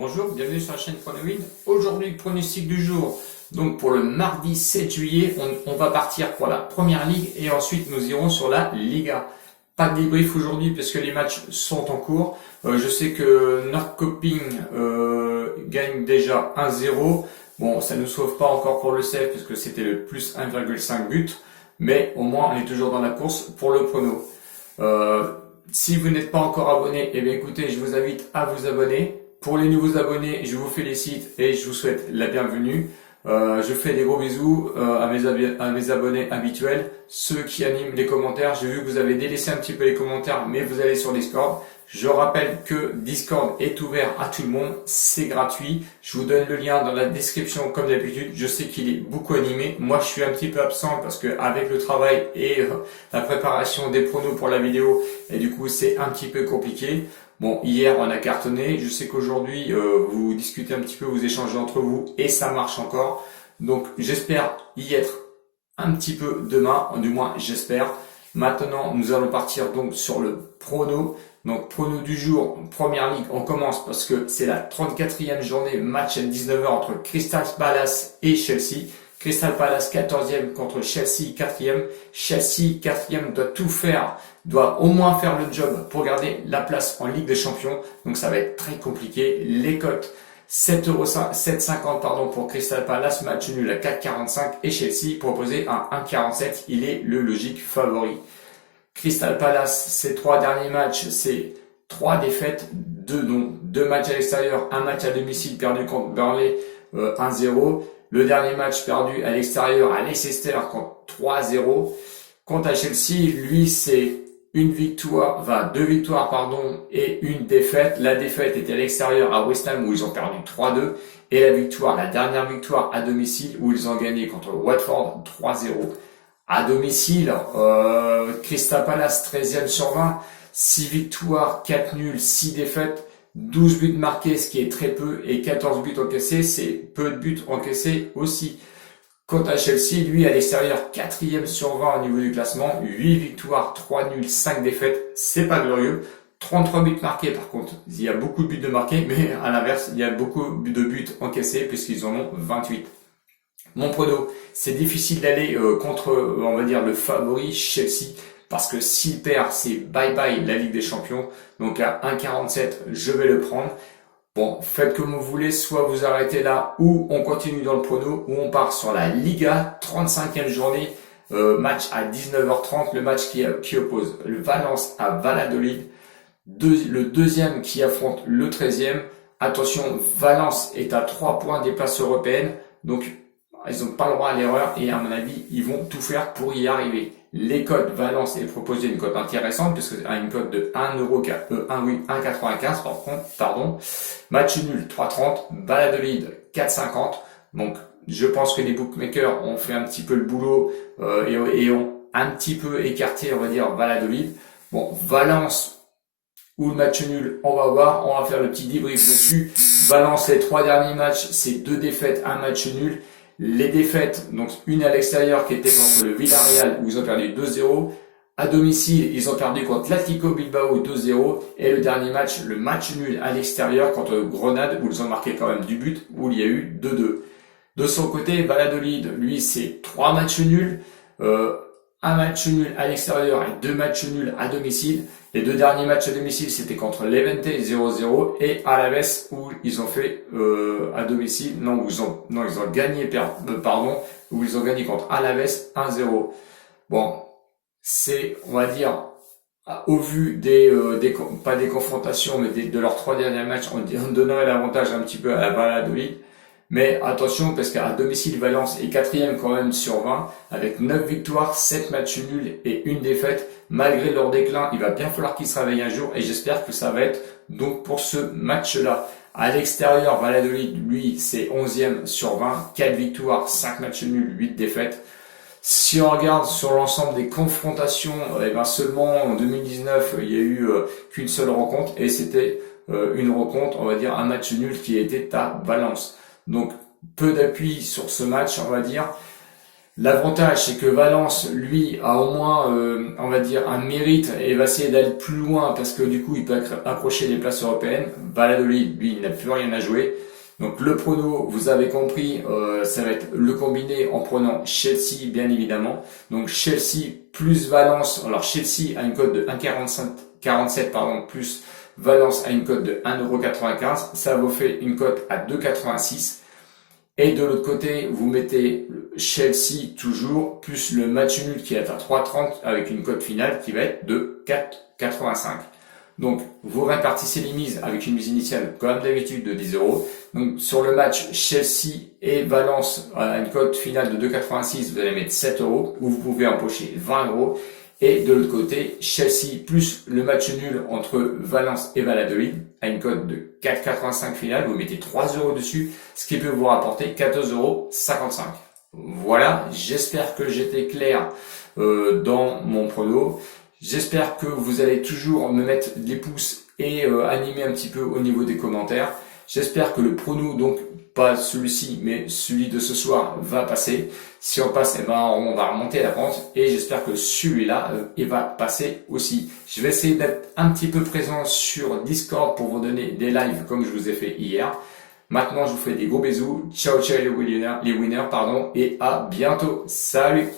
Bonjour, bienvenue sur la chaîne Pronoïde. Aujourd'hui, le pronostic du jour. Donc pour le mardi 7 juillet, on va partir pour la première ligue et ensuite nous irons sur la Liga. Pas de débrief aujourd'hui parce que les matchs sont en cours. Je sais que Norrköping gagne déjà 1-0. Bon, ça ne nous sauve pas encore pour le save parce que c'était le plus 1,5 but. Mais au moins, on est toujours dans la course pour le prono. Si vous n'êtes pas encore abonné, eh bien écoutez, je vous invite à vous abonner. Pour les nouveaux abonnés, je vous félicite et je vous souhaite la bienvenue. Je fais des gros bisous à mes abonnés habituels, ceux qui animent les commentaires. J'ai vu que vous avez délaissé un petit peu les commentaires, mais vous allez sur Discord. Je rappelle que Discord est ouvert à tout le monde, c'est gratuit. Je vous donne le lien dans la description comme d'habitude. Je sais qu'il est beaucoup animé. Moi, je suis un petit peu absent parce que avec le travail et la préparation des pronos pour la vidéo, et du coup, c'est un petit peu compliqué. Bon, hier on a cartonné, je sais qu'aujourd'hui vous discutez un petit peu, vous échangez entre vous et ça marche encore. Donc j'espère y être un petit peu demain, du moins j'espère. Maintenant nous allons partir donc sur le prono. Donc prono du jour, première ligue, on commence parce que c'est la 34e journée, match à 19h entre Crystal Palace et Chelsea. Crystal Palace 14e contre Chelsea 4e. Chelsea 4e doit tout faire, doit au moins faire le job pour garder la place en Ligue des Champions. Donc ça va être très compliqué. Les cotes 7,50 € pour Crystal Palace, match nul à 4,45 et Chelsea proposé à 1,47. Il est le logique favori. Crystal Palace, ses 3 derniers matchs, c'est 3 défaites, 2 matchs à l'extérieur, un match à domicile perdu contre Burnley 1-0. Le dernier match perdu à l'extérieur à Leicester contre 3-0. Quant à Chelsea, lui, c'est deux victoires et une défaite. La défaite était à l'extérieur à West Ham où ils ont perdu 3-2. Et la dernière victoire à domicile où ils ont gagné contre Watford 3-0. À domicile, Crystal Palace 13e sur 20, 6 victoires, 4 nuls, 6 défaites. 12 buts marqués, ce qui est très peu, et 14 buts encaissés, c'est peu de buts encaissés aussi. Quant à Chelsea, lui à l'extérieur, 4e sur 20 au niveau du classement, 8 victoires, 3 nuls, 5 défaites, c'est pas glorieux. 33 buts marqués par contre, il y a beaucoup de buts de marqués, mais à l'inverse, il y a beaucoup de buts encaissés puisqu'ils en ont 28. Mon prono, c'est difficile d'aller contre, on va dire, le favori Chelsea. Parce que s'il perd, c'est bye bye la Ligue des Champions. Donc à 1,47, je vais le prendre. Bon, faites comme vous voulez, soit vous arrêtez là, ou on continue dans le prono, ou on part sur la Liga, 35e journée, match à 19h30, le match qui oppose le Valence à Valladolid, le deuxième qui affronte le 13e. Attention, Valence est à 3 points des places européennes, donc ils n'ont pas le droit à l'erreur et à mon avis, ils vont tout faire pour y arriver. Les cotes, Valence est proposé une cote intéressante puisque a une cote de 1,95 pardon. Match nul 3,30, Valladolid 4,50. Donc je pense que les bookmakers ont fait un petit peu le boulot et ont un petit peu écarté, on va dire, Valladolid. Bon, Valence ou le match nul, on va voir, on va faire le petit débrief dessus. Valence, les 3 derniers matchs, c'est 2 défaites, 1 match nul. Les défaites, donc une à l'extérieur qui était contre le Villarreal où ils ont perdu 2-0. À domicile, ils ont perdu contre l'Atlético Bilbao 2-0. Et le dernier match, le match nul à l'extérieur contre Grenade où ils ont marqué quand même du but, où il y a eu 2-2. De son côté, Valladolid, lui, c'est 3 matchs nuls. Un match nul à l'extérieur et 2 matchs nuls à domicile. Les 2 derniers matchs à domicile, c'était contre Levante 0-0 et Alaves où ils ont fait à domicile, où ils ont gagné, où ils ont gagné contre Alaves 1-0. Bon, c'est, on va dire, au vu pas des confrontations, mais de leurs 3 derniers matchs, on donnerait l'avantage un petit peu à la Valladolid. Mais attention, parce qu'à domicile, Valence est 4e quand même sur 20, avec 9 victoires, 7 matchs nuls et une défaite. Malgré leur déclin, il va bien falloir qu'ils se réveillent un jour et j'espère que ça va être donc pour ce match-là. À l'extérieur, Valladolid, lui, c'est 11e sur 20, 4 victoires, 5 matchs nuls, 8 défaites. Si on regarde sur l'ensemble des confrontations, seulement en 2019, il n'y a eu qu'une seule rencontre et c'était une rencontre, on va dire un match nul qui était à Valence. Donc peu d'appui sur ce match, on va dire. L'avantage, c'est que Valence, lui, a au moins, on va dire, un mérite et va essayer d'aller plus loin parce que du coup, il peut accrocher les places européennes. Valladolid, lui, il n'a plus rien à jouer. Donc le prono, vous avez compris, ça va être le combiné en prenant Chelsea, bien évidemment. Donc Chelsea plus Valence. Alors Chelsea a une cote de 1,47 pardon, plus Valence a une cote de 1,95 €. Ça vous fait une cote à 2,86. Et de l'autre côté, vous mettez Chelsea toujours, plus le match nul qui est à 3,30 avec une cote finale qui va être de 4,85. Donc, vous répartissez les mises avec une mise initiale, comme d'habitude, de 10 €. Donc, sur le match Chelsea et Valence, à une cote finale de 2,86, vous allez mettre 7 € ou vous pouvez empocher 20 €. Et de l'autre côté, Chelsea plus le match nul entre Valence et Valladolid à une cote de 4,85 finale, vous mettez 3 € dessus, ce qui peut vous rapporter 14,55 €. Voilà, j'espère que j'étais clair dans mon prono. J'espère que vous allez toujours me mettre des pouces et animer un petit peu au niveau des commentaires. J'espère que le prono, donc pas celui-ci, mais celui de ce soir, va passer. Si on passe, eh ben, on va remonter la pente. Et j'espère que celui-là, il va passer aussi. Je vais essayer d'être un petit peu présent sur Discord pour vous donner des lives comme je vous ai fait hier. Maintenant, je vous fais des gros bisous. Ciao, ciao les winners, pardon, et à bientôt. Salut!